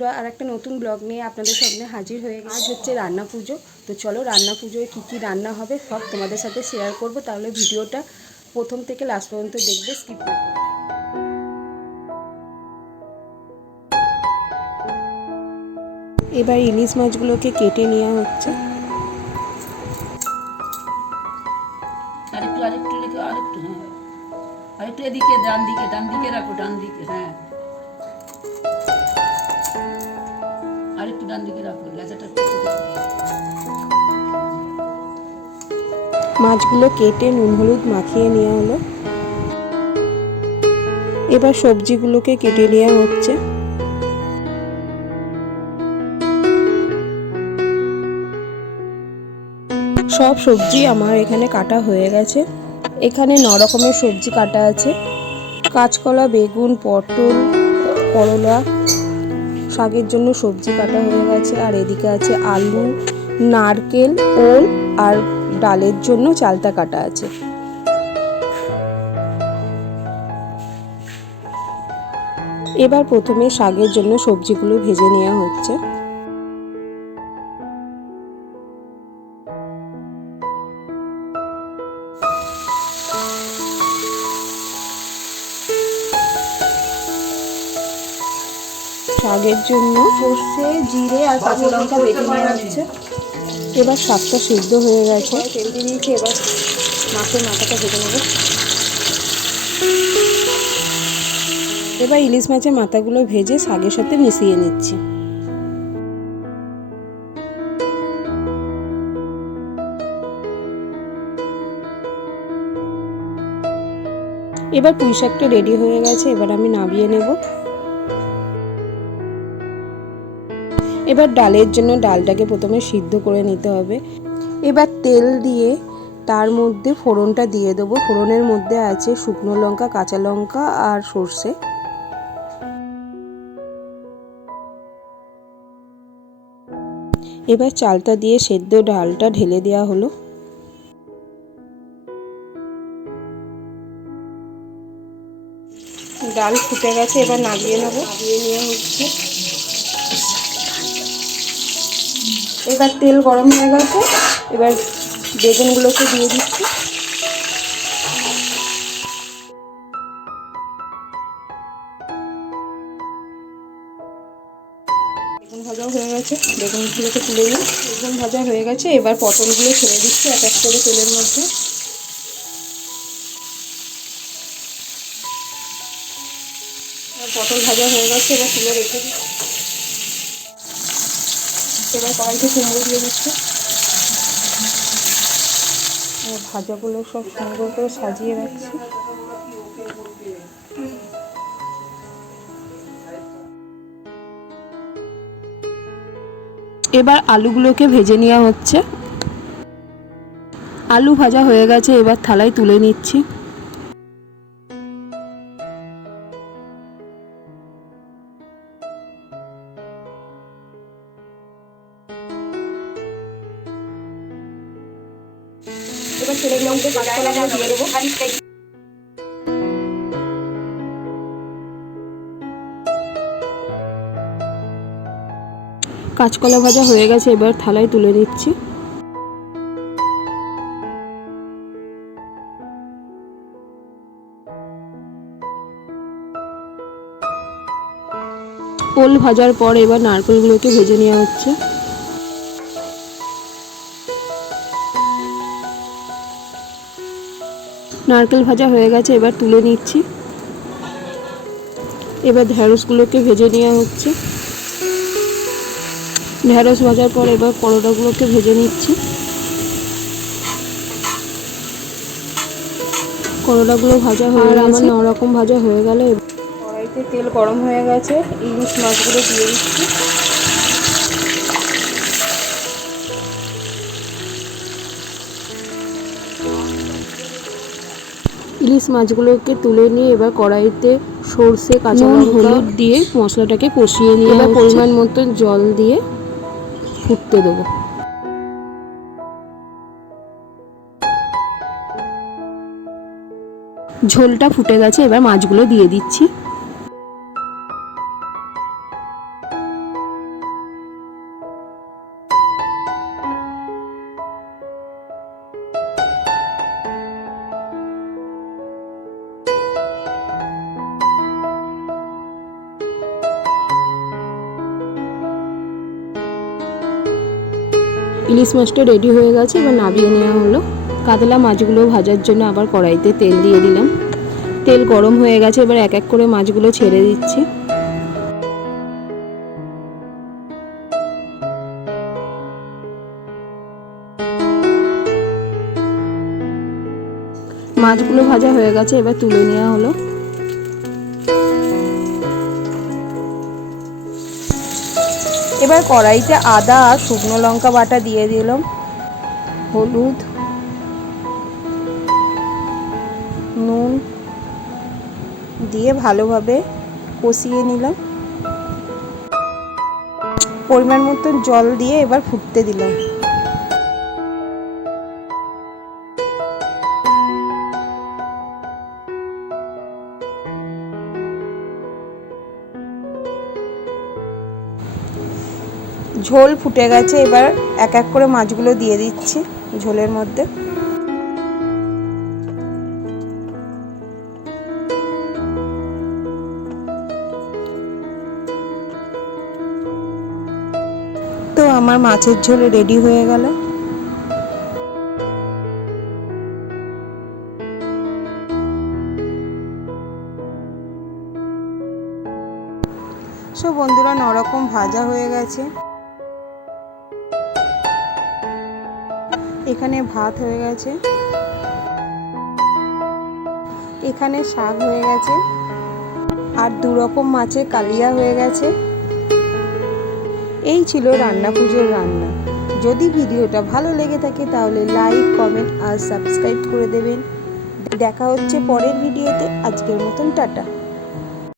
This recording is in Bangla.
বন্ধুরা, আর একটা নতুন ব্লগ নিয়ে আপনাদের সামনে হাজির হয়ে গেছে। আজ হচ্ছে রান্না পুজো। তো চলো রান্না পুজোয় কী রান্না হবে সব তোমাদের সাথে শেয়ার করব। তাহলে ভিডিওটা প্রথম থেকে লাস্ট পর্যন্ত দেখবে, স্কিপ না করে। এবার ইলিশ মাছগুলোকে কেটে নেওয়া হচ্ছে। আরেকটু এদিকে, ডান দিকে রাখো, ডান দিকে। হ্যাঁ, আরেকটু ডান দিকে রাখো, গাছাটা। মাছগুলো কেটে নুন হলুদ মাখিয়ে নেওয়া হলো। এবার সবজিগুলোকে কেটে নেওয়া হচ্ছে। সব সবজি আমার এখানে কাটা হয়ে গেছে। এখানে 9 রকমের সবজি কাটা আছে। কাঁচকলা, বেগুন, পটল, করলা, শাকের জন্য সবজি কাটা হয়ে গেছে। আর এদিকে আছে আলু, নারকেল, ওল আর ডালের জন্য চালতা কাটা আছে। এবার প্রথমে শাকের জন্য সবজিগুলো ভেজে নেওয়া হচ্ছে। শাকের জন্য সর্ষে, জিরে আর কাঁচা লঙ্কা বেটে নেওয়া হচ্ছে। এবার শাকটা সিদ্ধ হয়ে গেছে, তেল দিয়ে দিয়েছি। এবার মাছের মাথাটা ভেজে নেব। এবার ইলিশ মাছের মাথাগুলো ভেজে শাকের সাথে মিশিয়ে নিচ্ছি। এবার পুঁই শাকটা রেডি হয়ে গেছে, এবার আমি নামিয়ে নেব। এবার ডালের জন্য ডালটাকে প্রথমে সিদ্ধ করে নিতে হবে। এবার তেল দিয়ে তার মধ্যে ফোড়নটা দিয়ে দেবো। ফোড়নের মধ্যে আছে শুকনো লঙ্কা, কাঁচা লঙ্কা আর সর্ষে। এবার চালটা দিয়ে সেদ্ধ ডালটা ঢেলে দেওয়া হলো। ডাল ফুটে গেছে, এবার নামিয়ে নেব। নামিয়ে নেওয়া হচ্ছে। এবার তেল গরম হয়ে গেছে, এবার বেগুনগুলোকে দিয়ে দিচ্ছি। বেগুন ভাজা হয়ে গেছে, বেগুনগুলোকে তুলে নিই। বেগুন ভাজা হয়ে গেছে, এবার পটলগুলো ছেড়ে দিচ্ছি এক এক করে তেলের মধ্যে। পটল ভাজা হয়ে গেছে, এবার তুলে রেখে দিই। এবার কড়াইতে কুমড়ো দিয়ে দিচ্ছি। ভাজাগুলো সব সুন্দর করে সাজিয়ে রাখছি। এবার আলুগুলোকে ভেজে নেওয়া হচ্ছে। আলু ভাজা হয়ে গেছে, এবার থালায় তুলে নিচ্ছি। এবার তেলের মধ্যে কাঁচকলাগুলো দিয়ে দেবো। কাঁচকলা ভাজা হয়ে গেছে, এবার থালায় তুলে নিচ্ছি। ওল ভাজার পর এবার নারকেলগুলোকে ভেজে নেওয়া হচ্ছে। নারকেল ভাজা হয়ে গেছে, এবার তুলে নিচ্ছি। এবার ঢ্যাঁড়সগুলোকে ভেজে নেওয়া হচ্ছে। ঢ্যাঁড়স ভাজার পর এবার করলাগুলোকে ভেজে নিচ্ছি। করলাগুলো ভাজা হয়ে গেছে। আমার 9 রকম ভাজা হয়ে গেলে কড়াইতে তেল গরম হয়ে গেছে, ইলিশ মাছগুলো দিয়ে দিচ্ছি। ইলিশ মাছগুলোকে তুলে নিয়ে এবার কড়াইতে সর্ষে, কাঁচা লঙ্কা, হলুদ দিয়ে মশলাটাকে কষিয়ে নিয়ে এবার পরিমাণ মতো জল দিয়ে ফুটতে দেবো। ঝোলটা ফুটে গেছে, এবার মাছগুলো দিয়ে দিচ্ছি। ইলিশ মাছটা রেডি হয়ে গেছে, এবার নামিয়ে নেওয়া হলো। কাতলা মাছগুলো ভাজার জন্য আবার কড়াইতে তেল দিয়ে দিলাম। তেল গরম হয়ে গেছে, এবার এক এক করে মাছগুলো ছেড়ে দিচ্ছি। মাছগুলো ভাজা হয়ে গেছে, এবার তুলে নেওয়া হলো। এবার কড়াইতে আদা আর শুকনো লঙ্কা বাটা দিয়ে দিলাম, হলুদ, নুন দিয়ে ভালোভাবে কষিয়ে নিলাম। পরিমাণ মতন জল দিয়ে এবার ফুটতে দিলাম। ঝোল ফুটে গেছে, এবার এক এক করে মাছগুলো দিয়ে দিচ্ছি ঝোলের মধ্যে। তো আমার মাছের ঝোল রেডি হয়ে গেল। সব বন্ধুরা, নরকম ভাজা হয়ে গেছে। এখানে ভাত হয়ে গেছে, এখানে শাক হয়ে গেছে, আর 2 রকম মাছের কালিয়া হয়ে গেছে। এই ছিল রান্না পুজোর রান্না। যদি ভিডিওটা ভালো লেগে থাকে তাহলে লাইক, কমেন্ট আর সাবস্ক্রাইব করে দেবেন। দেখা হচ্ছে পরের ভিডিওতে। আজকের মতন টাটা।